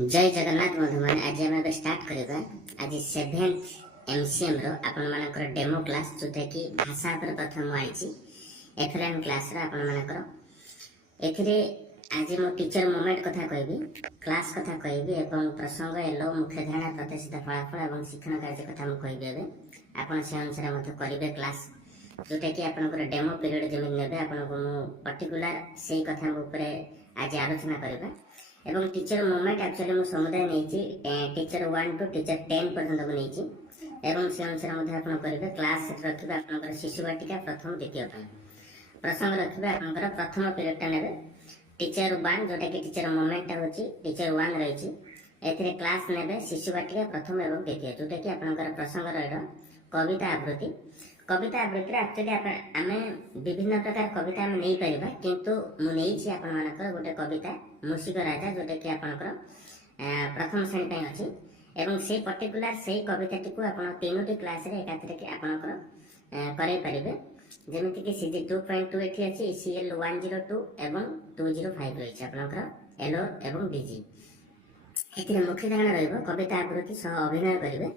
जय जगन्नाथ बंधु मैंने आज आम स्टार्ट करवा आज 7th MCM रो आपण मानकर डेमो क्लास जोटा कि भाषा पर प्रथम आईची एफएलएन क्लास रो आपण मानकर एथिरे आज मो टीचर मोमेंट कथा कहबी क्लास कथा कहबी एवं प्रसंग एलो मुख्य धारणा प्रतिष्ठित फलाफल एवं शिक्षण कार्य कथा मु कहबी एबे आपण से अनुसार मते करिवे क्लास जोटा कि आपनकर डेमो पीरियड जेमि नेबे आपण को पर्टिकुलर सेही कथा ऊपर आज आलोचना करबा एवं टीचर मोमेंट एक्चुअली मु समुदाय नहीं टीचर 1 टू टीचर 10 पर्यंत को नहीं एवं से अनुसार मध्य आपण करिवे क्लास रखिबा आपनकर शिशु वाटिका प्रथम द्वितीय पाई प्रसंग रखिबा आपनकर प्रथम पीरियड टा नेबे टीचर 1 जोटा कि टीचर मोमेंट होची टीचर 1 रहिची एथिरे क्लास नेबे शिशु वाटिका प्रथम एवं द्वितीय जोटा कि आपनकर प्रसंग रहडो कविता आवृत्ति एक्चुअली आमे विभिन्न प्रकार कविता आमे नहीं परिबा किंतु मु नेइछि आपण मानकर गोटे कविता मूषिक राजा जोटा कि आपनकर प्रथम श्रेणी पई अछि एवं से पर्टिकुलर से कविता टिकु आपण तीनोटी क्लास रे एकाथरे कि आपनकर करै परिबे जेमिति कि सीजी 2.2 एठी अछि सीएल 102 एवं 205 रहिछि आपनकर एलो एवं डीजी एथिरे मुख्य धारणा रहइबो कविता आवृत्ति सह अभिनय करिवे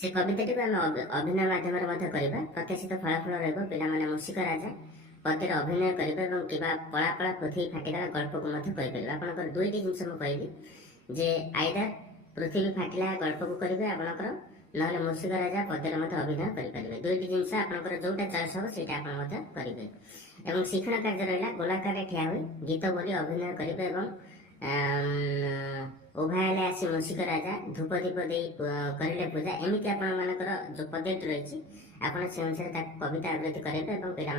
से कविताटी को आम अभिनय माध्यम करवा प्रत्याशित फलाफल रहा पिला माने मूषिक राजा पदर अभिनय करेंगे और कि पला पला पृथ्वी फाटिला गल्प को कहीपर आपंकर दुईटी जिनस मुझे जे आईदर पृथ्वी फाटिला गल्प को करेंगे आपंकर ना मूषिक राजा पदर अभिनय करेंगे दुईटी जिनस आपंकर जोटा चॉइस हम से करेंगे और शिक्षण कार्य रहा गोलाकार ठिया हुए गीत बोली अभिनय करेंगे उभायले आसी मूषिक राजा धूप दीप दे करिले पूजा एमिति आपण मानकर जो पद्धति रही आपण से अनुसार कविता आवृत्ति करेंगे और पिला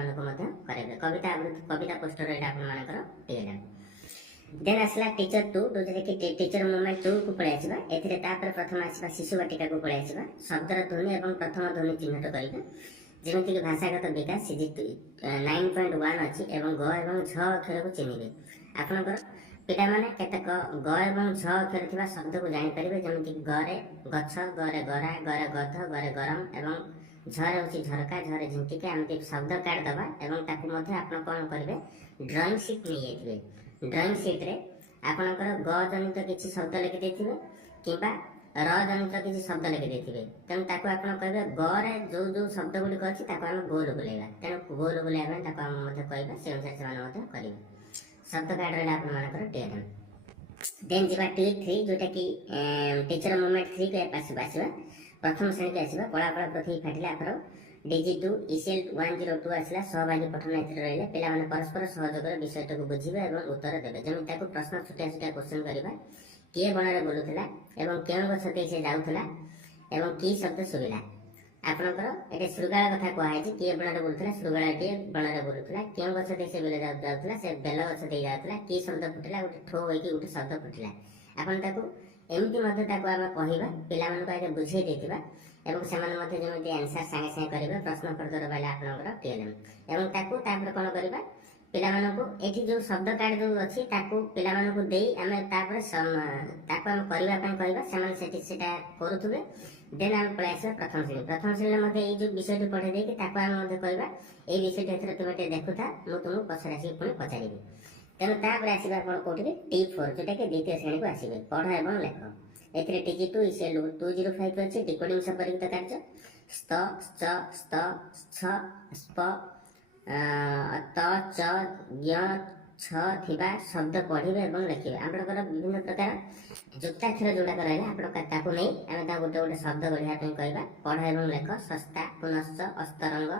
करेंगे कविता आवृत्ति कविता पोस्टर रहा आपण मानकर पीएलएम देन आसला टीचर 2 जोजे कि टीचर मोमेंट 2 को पळे आसीबा एथिरे तापर प्रथम आसीबा शिशु वाटिका को पळे आसीबा शब्दर ध्वनि एवं प्रथम ध्वनि चिन्हित करिबा जेमिति कि भाषागत विकास सीजी 9.1 अछि एवं ग एवं छ अक्षर को चिन्हिबे आपनकर पिता माने केतक ग एवं छ अक्षर थिबा शब्द को जानि परिबे जेमिति गरे गछ गरे गरा गरे गध गरे गरम एवं झरे होची झरका झरे झिंटिका एमति शब्द काट दबा एवं ताकु मध्ये आपण कोन करबे ड्राइंग शीट नै येथिबे ड्राइंग शीट रे आपनकर ग जनित किछि शब्द लिखि देथिबे किबा र जनित किछि शब्द लिखि देथिबे तन ताकु आपण कहबे ग रे जो जो शब्द गुडी अछि ताकु हम गोल बुलेबा तन गोल बुलेबा ताकु हम मध्ये कहबा से अनुसार से मध्ये करिबे शब्द कार्ड रहा आप मानकर टीएलएम देन जीवा T3 जोटा कि टीचर मोमेंट 3 के पास आसीबा प्रथम श्रेणी के आसीबा पळा पळा पृथ्वी फाटिला आपर डीजी2 ईसीएल 102 आसला सहभागी पठन एथि रहले पिला माने परस्पर सहयोग विषय को बुझिबा एवं उत्तर देबे जेमि ताको प्रश्न छुटिया छुटिया क्वेश्चन करबा के बणरे बोलुथला एवं केन गछते से जाउथला एवं की शब्द सुबिला आपनकर एटे श्रुगाळ कथा कहै छै के बणरे बोलुथला श्रुगाळटी बणरे बोलुथला केन गछते से बेले जाउथला से बेल गछते जाउथला की शब्द फुटिला उठे ठो होई कि उठे शब्द फुटिला आपन ताको एमिति मध्ये ताको आमे कहिबा पिला मानको आगे बुझै देतिबा एवं सेमान मध्ये जेमिति आंसर संगे संगे करबा प्रश्न पत्र बाला आपनकर टीएलएम एवं ताको तापर कोन करबा पिला मानको एठी जो शब्द कार्ड जो अछि ताको पिला मानको देई आमे तापर ताको हम करबा पय कहबा सेमान सेठी सेटा करूथुबे देन हम पळाइस प्रथम श्रेणी मध्ये ए जो विषय पढे देकी ताको हम मध्ये कहबा ए विषय एथरे तुमटे देखुथा मु तुमु पछरासी पुनी पचारिबी तेनु तापर आसीबा कोन कोठी T4 जोटा कि द्वितीय श्रेणी को आसीबे पढ एवं लेख एथरे टीजी2 इसेल 205 अछि डिकोडिंग संपर्कित कार्य स्त च स्त छ स्प त च ज्ञ छ थिबा शब्द पढिबे एवं लिखिबे आपनकर विभिन्न प्रकार जुक्ताक्षर जोड़ा रहला आपण ताकू नै आमे ता गोटे गोटे शब्द गढिया पय कहबा पढ एवं लेख सस्ता पुनश्च अस्तरंग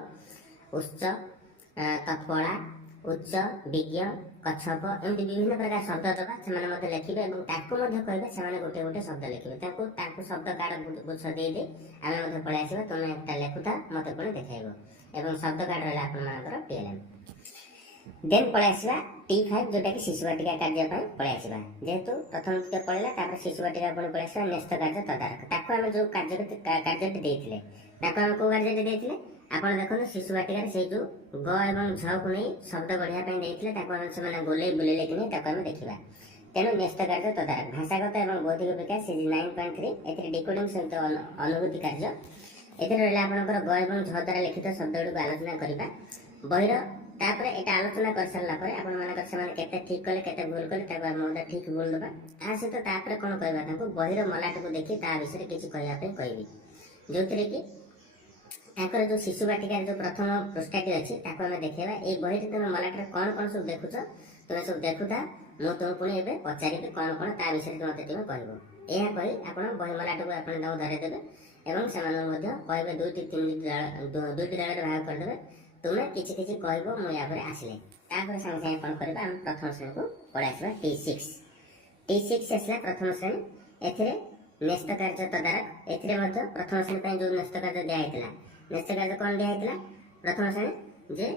उच्च तत्पड़ा उच्च विज्ञ कच्छप एमति विभिन्न प्रकार शब्द दबा सेमाने मध्ये लिखिबे एवं ताकू मध्ये कहबे सेमाने गोटे गोटे शब्द लिखिबे ताकू शब्द कार्ड गुच्छ दे दे आमे मध्ये पळै आसीबा तमे एकटा लेखुता मते कोन देखाइबो एवं शब्द कार्ड रहला आपण मानकर टीएलएम देन पळै आसीबा T5 जोटा कि शिशु वाटिका कार्य पय पळै आसीबा जेहेतु प्रथम के पळैला तापर शिशु वाटिका कोन पळै आसीबा नेक्स्ट कार्य तदारक ताकू हम जो कार्य देथिले ताकू हम को कार्य देथिले आपण देखो शिशु वाटिका रे से जो ग एवं झ को नै शब्द गढिया पय देथिले ताकू हम से माने गोले बुलेले कि नै ताकू हम देखिबा तेनु नेक्स्ट कार्य तदारक भाषागत एवं बौद्धिक विकास सीजी 9.3 एथि डिकोडिंग सहित अनुभूति कार्य एथि रहला आपनकर ग एवं झ द्वारा लिखित शब्द गुडी आलोचना करिबा ବହିର ତାପରେ ଏଇଟା ଆଲୋଚନା କରିସାରିଲା ପରେ ଆପଣମାନଙ୍କର ସେମାନେ କେତେ ଠିକ୍ କଲେ କେତେ ଭୁଲ କଲେ ତାକୁ ଆମେ ମଧ୍ୟ ଠିକ୍ ଭୁଲ ଦେବା। ତା ସହିତ ତାପରେ କ'ଣ କହିବା, ତାଙ୍କୁ ବହିର ମଲାଟକୁ ଦେଖି ତା ବିଷୟରେ କିଛି କହିବା ପାଇଁ କହିବି, ଯେଉଁଥିରେ କି ତାଙ୍କର ଯେଉଁ ଶିଶୁ ବାଟିକାର ଯେଉଁ ପ୍ରଥମ ପୃଷ୍ଠାଟି ଅଛି ତାକୁ ଆମେ ଦେଖେଇବା। ଏଇ ବହିରେ ତୁମେ ମଲାଟରେ କ'ଣ କ'ଣ ସବୁ ଦେଖୁଛ, ତୁମେ ସବୁ ଦେଖୁଥା, ମୁଁ ତୁମକୁ ପୁଣି ଏବେ ପଚାରିବି କ'ଣ କ'ଣ ତା ବିଷୟରେ ମୋତେ ତୁମେ କହିବ। ଏହା କହି ଆପଣ ବହି ମଲାଟକୁ ଆପଣ ତାଙ୍କୁ ଧରେଇଦେବେ ଏବଂ ସେମାନଙ୍କୁ ମଧ୍ୟ କହିବେ ଦୁଇଟି ଦଳରେ ଭାଗ କରିଦେବେ। ତୁମେ କିଛି କିଛି କହିବ, ମୁଁ ୟା ପରେ ଆସିଲେ। ତାପରେ ସାଙ୍ଗେ ସାଙ୍ଗେ କ'ଣ କରିବା, ଆମେ ପ୍ରଥମ ଶ୍ରେଣୀକୁ ପଳାଇ ଆସିବା। T6 ଆସିଲା ପ୍ରଥମ ଶ୍ରେଣୀ। ଏଥିରେ ନ୍ୟସ୍ତ କାର୍ଯ୍ୟ ତଦାରଖ। ଏଥିରେ ମଧ୍ୟ ପ୍ରଥମ ଶ୍ରେଣୀ ପାଇଁ ଯେଉଁ ନ୍ୟସ୍ତ କାର୍ଯ୍ୟ ଦିଆହେଇଥିଲା, ନ୍ୟସ୍ତ କାର୍ଯ୍ୟ କ'ଣ ଦିଆହେଇଥିଲା ପ୍ରଥମ ଶ୍ରେଣୀ, ଯେ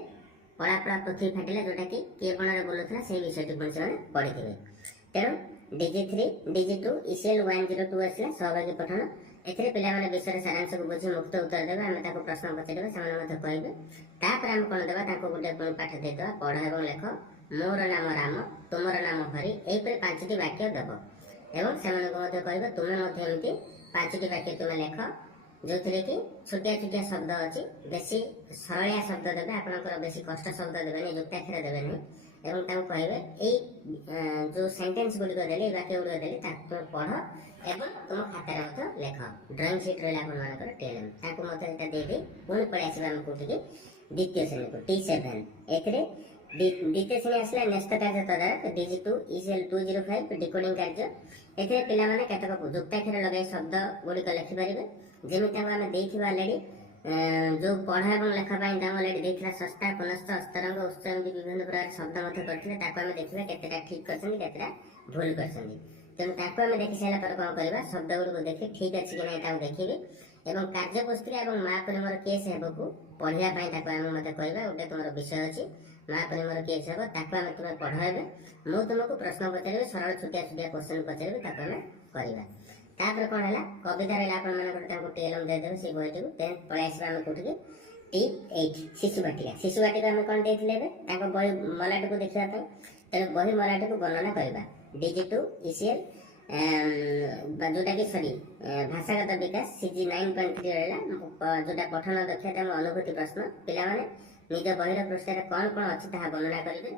ପଳା ପଳା ପୃଥିବୀ ଫାଟିଲା, ଯେଉଁଟାକି କିଏ ବଣରେ ବୁଲୁଥିଲା ସେଇ ବିଷୟଟି ପୁଣି ସେମାନେ ପଢ଼ିଥିବେ। ତେଣୁ DG3 DG2 ECL 102 ଆସିଲା ସହଭାଗୀ ପଠନ। ଏଥିରେ ପିଲାମାନେ ବିଷୟରେ ସାରାଂଶକୁ ବୁଝି ମୁକ୍ତ ଉତ୍ତର ଦେବେ। ଆମେ ତାକୁ ପ୍ରଶ୍ନ ପଚାରିବା, ସେମାନେ ମଧ୍ୟ କହିବେ। ତାପରେ ଆମେ କ'ଣ ଦେବା, ତାଙ୍କୁ ଗୋଟେ ପୁଣି ପାଠ ଦେଇଦେବା, ପଢ଼ ଏବଂ ଲେଖ। ମୋର ନାମ ରାମ, ତୁମର ନାମ ହରି, ଏହିପରି 5ଟି ବାକ୍ୟ ଦେବ ଏବଂ ସେମାନଙ୍କୁ ମଧ୍ୟ କହିବେ ତୁମେ ମଧ୍ୟ ଏମିତି 5ଟି ବାକ୍ୟ ତୁମେ ଲେଖ, ଯେଉଁଥିରେ କି ଛୋଟିଆ ଛୋଟିଆ ଶବ୍ଦ ଅଛି। ବେଶୀ ସରଳିଆ ଶବ୍ଦ ଦେବେ, ଆପଣଙ୍କର ବେଶୀ କଷ୍ଟ ଶବ୍ଦ ଦେବେନି, ଯୁକ୍ତାକ୍ଷର ଦେବେନି। ଏବଂ ତାଙ୍କୁ କହିବେ ଏଇ ଯେଉଁ ସେଣ୍ଟେନ୍ସ ଗୁଡ଼ିକ ଦେଲି, ଏଇ ବାକ୍ୟ ଗୁଡ଼ିକ ଦେଲି, ତାକୁ ତୁମେ ପଢ଼ ଏବଂ ତୁମ ଖାତାରେ ମଧ୍ୟ ଲେଖ। ଡ୍ରଇଂ ସିଟ୍ ରହିଲା ଆପଣମାନଙ୍କର TLM, ତାଙ୍କୁ ମଧ୍ୟ ଏଇଟା ଦେଇଦେଇ ପୁଣି ପଳେଇ ଆସିବା ଆମେ କୋଉଠିକି, ଦ୍ୱିତୀୟ ଶ୍ରେଣୀକୁ T7। ଏଥିରେ ଦ୍ୱିତୀୟ ଶ୍ରେଣୀ ଆସିଲା ନ୍ୟସ୍ତ କାର୍ଯ୍ୟ ତଦାରଖ DG2 ECL 205 ଡିକୋଡିଂ କାର୍ଯ୍ୟ। ଏଥିରେ ପିଲାମାନେ କେତେକ ଯୁକ୍ତାକ୍ଷର ଲଗାଇ ଶବ୍ଦ ଗୁଡ଼ିକ ଲେଖିପାରିବେ। ଯେମିତି ତାଙ୍କୁ ଆମେ ଦେଇଥିବା ଅଲରେଡ଼ି ଯେଉଁ ପଢ଼ ଏବଂ ଲେଖା ପାଇଁ ତାଙ୍କୁ ଅଲରେଡ଼ି ଦେଇଥିଲା ଶସ୍ତା, ପୁନଶ୍ଚ, ଅସ୍ତରଙ୍ଗ, ଉତ୍ସ, ଏମିତି ବିଭିନ୍ନ ପ୍ରକାର ଶବ୍ଦ ମଧ୍ୟ କରିଥିଲେ। ତାକୁ ଆମେ ଦେଖିବା କେତେଟା ଠିକ୍ କରିଛନ୍ତି, କେତେଟା ଭୁଲ କରିଛନ୍ତି। ତେଣୁ ତାକୁ ଆମେ ଦେଖି ସାରିଲା ପରେ କ'ଣ କରିବା, ଶବ୍ଦ ଗୁଡ଼ିକୁ ଦେଖି ଠିକ୍ ଅଛି କି ନାହିଁ ତାକୁ ଦେଖିବି ଏବଂ କାର୍ଯ୍ୟପୁସ୍ତିକା ଏବଂ ମା ପରି ମୋର କେସ୍ ହେବକୁ ପଢ଼ିବା ପାଇଁ ତାକୁ ଆମେ ମଧ୍ୟ କହିବା। ଗୋଟେ ତୁମର ବିଷୟ ଅଛି ମା ପରି ମୋର କେସ୍ ହେବ, ତାକୁ ଆମେ ତୁମେ ପଢ଼। ଏବେ ମୁଁ ତୁମକୁ ପ୍ରଶ୍ନ ପଚାରିବି, ସରଳ ଛୋଟିଆ ଛୋଟିଆ କ୍ୱେଶ୍ଚନ୍ ପଚାରିବି, ତାକୁ ଆମେ କରିବା। ତାପରେ କ'ଣ ହେଲା, କବିତା ରହିଲା ଆପଣମାନଙ୍କର, ତାଙ୍କୁ TLM ଦେଇଦେବେ ସେଇ ବହିଟିକୁ। ଦେନ୍ ପଳେଇ ଆସିବା ଆମେ କୋଉଠିକି, T8 ଶିଶୁ ବାଟିକା। ଶିଶୁ ବାଟିକା ଆମେ କ'ଣ ଦେଇଥିଲେ ଏବେ, ତାଙ୍କ ବହି ମଲାଟକୁ ଦେଖିବା ପାଇଁ। ତେଣୁ ବହି ମଲାଟକୁ ବର୍ଣ୍ଣନା କରିବା। DG2 ECL ଯେଉଁଟାକି ଭାଷାଗତ ବିକାଶ CG 9.3 ରହିଲା, ଯେଉଁଟା ପଠନ ଦକ୍ଷତା ଏବଂ ଅନୁଭୂତି ପ୍ରଶ୍ନ। ପିଲାମାନେ ନିଜ ବହିର ପୃଷ୍ଠାରେ କ'ଣ କ'ଣ ଅଛି ତାହା ବର୍ଣ୍ଣନା କରିବେ।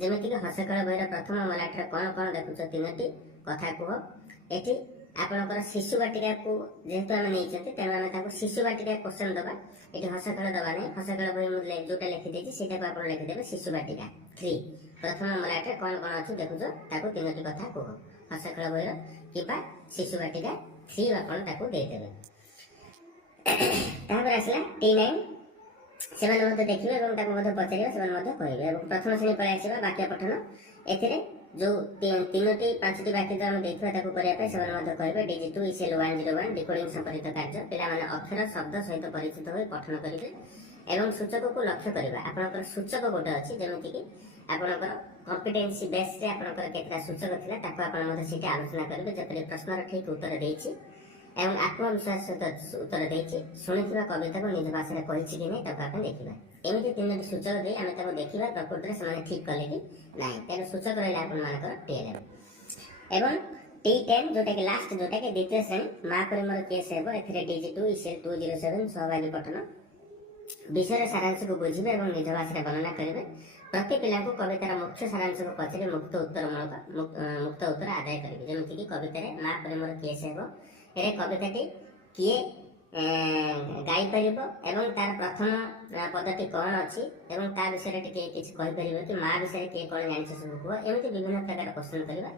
ଯେମିତିକି ହସଖେଳ ବହିର ପ୍ରଥମ ମଲାଟରେ କ'ଣ କ'ଣ ଦେଖୁଛ 3ଟି କଥା କୁହ। ଏଠି ଆପଣଙ୍କର ଶିଶୁ ବାଟିକାକୁ ଯେହେତୁ ଆମେ ନେଇଛନ୍ତି, ତେଣୁ ଆମେ ତାଙ୍କୁ ଶିଶୁ ବାଟିକା କ୍ୱେଶ୍ଚନ୍ ଦେବା। ଏଠି ହସଖେଳ ଦେବା ନାହିଁ। ହସଖେଳ ବହି ମୁଁ ଯେଉଁଟା ଲେଖିଦେଇଛି ସେଇଟାକୁ ଆପଣ ଲେଖିଦେବେ ଶିଶୁ ବାଟିକା 3। ପ୍ରଥମ ମଲାଟରେ କ'ଣ କ'ଣ ଅଛି ଦେଖୁଛ, ତାକୁ 3ଟି କଥା କୁହ। ହସଖେଳ ବହିର କିମ୍ବା ଶିଶୁ ବାଟିକା 3 ଆପଣ ତାକୁ ଦେଇଦେବେ। ତାପରେ ଆସିଲା T9। ସେମାନେ ମଧ୍ୟ ଦେଖିବେ ଏବଂ ତାକୁ ମଧ୍ୟ ପଚାରିବେ, ସେମାନେ ମଧ୍ୟ କହିବେ। ଏବଂ ପ୍ରଥମ ଶ୍ରେଣୀ ପଳାଇ ଆସିବା ବାକ୍ୟ ପଠନ। ଏଥିରେ ଯେଉଁ 3ଟି 5ଟି ବାକ୍ୟ ଆମେ ଦେଇଥିବା ତାକୁ କରିବା ପାଇଁ ସେମାନେ ମଧ୍ୟ କହିବେ। DG2 ECL 101 ଡିକୋଡିଂ ସମ୍ପର୍କିତ କାର୍ଯ୍ୟ। ପିଲାମାନେ ଅକ୍ଷର ଶବ୍ଦ ସହିତ ପରିଚିତ ହୋଇ ପଠନ କରିବେ ଏବଂ ସୂଚକକୁ ଲକ୍ଷ୍ୟ କରିବା। ଆପଣଙ୍କର ସୂଚକ ଗୋଟେ ଅଛି, ଯେମିତିକି ଆପଣଙ୍କର କମ୍ପିଟେନ୍ସି ବେସ୍ରେ ଆପଣଙ୍କର କେତେଟା ସୂଚକ ଥିଲା, ତାକୁ ଆପଣ ମଧ୍ୟ ସେଠି ଆଲୋଚନା କରିବେ। ଯେପରି ପ୍ରଶ୍ନର ଠିକ୍ ଉତ୍ତର ଦେଇଛି ଏବଂ ଆତ୍ମବିଶ୍ୱାସ ସହିତ ଉତ୍ତର ଦେଇଛି, ଶୁଣିଥିବା କବିତାକୁ ନିଜ ଭାଷାରେ କହିଛି କି ନାହିଁ ତାକୁ ଆପଣ ଦେଖିବା। ଏମିତି 3ଟି ସୂଚକ ଦେଇ ଆମେ ତାକୁ ଦେଖିବା ପ୍ରକୃତିରେ ସେମାନେ ଠିକ୍ କଲେ କି ନାହିଁ। ତେଣୁ ସୂଚକ ରହିଲା ଆପଣମାନଙ୍କର TLM। ଏବଂ T10 ଯେଉଁଟାକି ଲାଷ୍ଟ, ଯେଉଁଟାକି ଦ୍ୱିତୀୟ ଶ୍ରେଣୀ ମା ପରି ମୋର କେସ୍ ହେବ। ଏଥିରେ DG2 ECL 207 ସହଭାଗୀ ପଠନ। ବିଷୟର ସାରାଂଶକୁ ବୁଝିବେ ଏବଂ ନିଜ ଭାଷାରେ ବର୍ଣ୍ଣନା କରିବେ। ପ୍ରତି ପିଲାଙ୍କୁ କବିତାର ମୁଖ୍ୟ ସାରାଂଶକୁ ପଚାରି ମୁକ୍ତ ଉତ୍ତର ଆଦାୟ କରିବେ। ଯେମିତିକି କବିତାରେ ମା ପରି ମୋର କେସ୍ ହେବ, ଏ କବିତାଟି କିଏ ଗାଇପାରିବ ଏବଂ ତାର ପ୍ରଥମ ପଦଟି କ'ଣ ଅଛି ଏବଂ ତା ବିଷୟରେ ଟିକେ କିଛି କହିପାରିବ କି, ମା ବିଷୟରେ କିଏ କ'ଣ ଜାଣିଛ ସବୁ କୁହ। ଏମିତି ବିଭିନ୍ନ ପ୍ରକାର କ୍ୱେଶ୍ଚନ୍ କରିବା,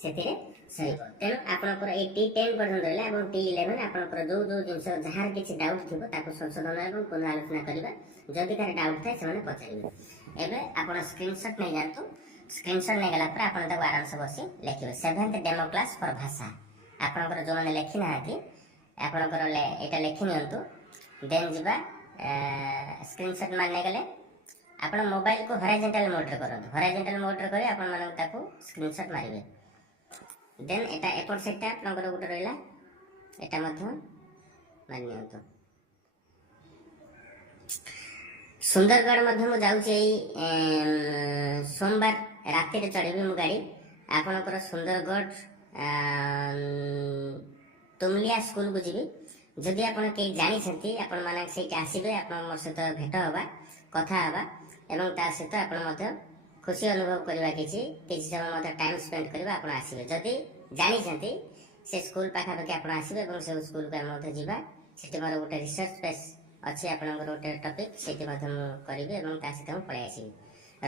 ସେଥିରେ ସରିବ। ତେଣୁ ଆପଣଙ୍କର ଏଇ T10 ପର୍ଯ୍ୟନ୍ତ ରହିଲା ଏବଂ T11 ଆପଣଙ୍କର ଯେଉଁ ଜିନିଷ ଯାହାର କିଛି ଡାଉଟ୍ ଥିବ ତାକୁ ସଂଶୋଧନ ଏବଂ ପୁନଃ ଆଲୋଚନା କରିବା। ଯଦି କାହାର ଡାଉଟ୍ ଥାଏ ସେମାନେ ପଚାରିବେ। ଏବେ ଆପଣ ସ୍କ୍ରିନଶଟ୍ ନେଇଯାଆନ୍ତୁ। ସ୍କ୍ରିନଶଟ୍ ନେଇଗଲା ପରେ ଆପଣ ତାକୁ ଆରାମସେ ବସି ଲେଖିବେ। 7th ଡେମୋ କ୍ଲାସ୍ ଫର୍ ଭାଷା। ଆପଣଙ୍କର ଯେଉଁମାନେ ଲେଖି ନାହାନ୍ତି ଆପଣଙ୍କର ଏଇଟା ଲେଖି ନିଅନ୍ତୁ। ଦେନ୍ ଯିବା ସ୍କ୍ରିନଶଟ୍ ମାରି ନେଇଗଲେ ଆପଣ ମୋବାଇଲକୁ ହରାଇଜେଣ୍ଟାଲ ମୋଡ଼ରେ କରନ୍ତୁ। ହରାଇଜେଣ୍ଟାଲ ମୋଡ଼ରେ କରି ଆପଣମାନଙ୍କୁ ତାକୁ ସ୍କ୍ରିନଶଟ୍ ମାରିବେ। ଦେନ୍ ଏଟା ଏପଟ ସାଇଡ଼୍ଟା ଆପଣଙ୍କର ଗୋଟେ ରହିଲା, ଏଟା ମଧ୍ୟ ମାରି ନିଅନ୍ତୁ। ସୁନ୍ଦରଗଡ଼ ମଧ୍ୟ ମୁଁ ଯାଉଛି ଏଇ ସୋମବାର ରାତିରେ ଚଢ଼ିବି ମୁଁ ଗାଡ଼ି। ଆପଣଙ୍କର ସୁନ୍ଦରଗଡ଼ ତୁମଲିଆ ସ୍କୁଲକୁ ଯିବି। ଯଦି ଆପଣ କେହି ଜାଣିଛନ୍ତି ଆପଣମାନେ ସେଇଠି ଆସିବେ, ଆପଣ ମୋ ସହିତ ଭେଟ ହେବା, କଥା ହେବା। ଏବଂ ତା ସହିତ ଆପଣ ମଧ୍ୟ ଖୁସି ଅନୁଭବ କରିବା କିଛି ସମୟ ମଧ୍ୟ ଟାଇମ୍ ସ୍ପେଣ୍ଡ କରିବା ଆପଣ ଆସିବେ। ଯଦି ଜାଣିଛନ୍ତି ସେ ସ୍କୁଲ ପାଖାପାଖି ଆପଣ ଆସିବେ ଏବଂ ସେ ସ୍କୁଲକୁ ଆମେ ମଧ୍ୟ ଯିବା। ସେଠି ମୋର ଗୋଟେ ରିସର୍ଚ୍ଚ ସ୍ପେସ୍ ଅଛି, ଆପଣଙ୍କର ଗୋଟେ ଟପିକ୍ ସେଠି ମଧ୍ୟ ମୁଁ କରିବି ଏବଂ ତା ସହିତ ମୁଁ ପଳେଇ ଆସିବି।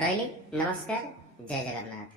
ରହିଲି, ନମସ୍କାର, ଜୟ ଜଗନ୍ନାଥ।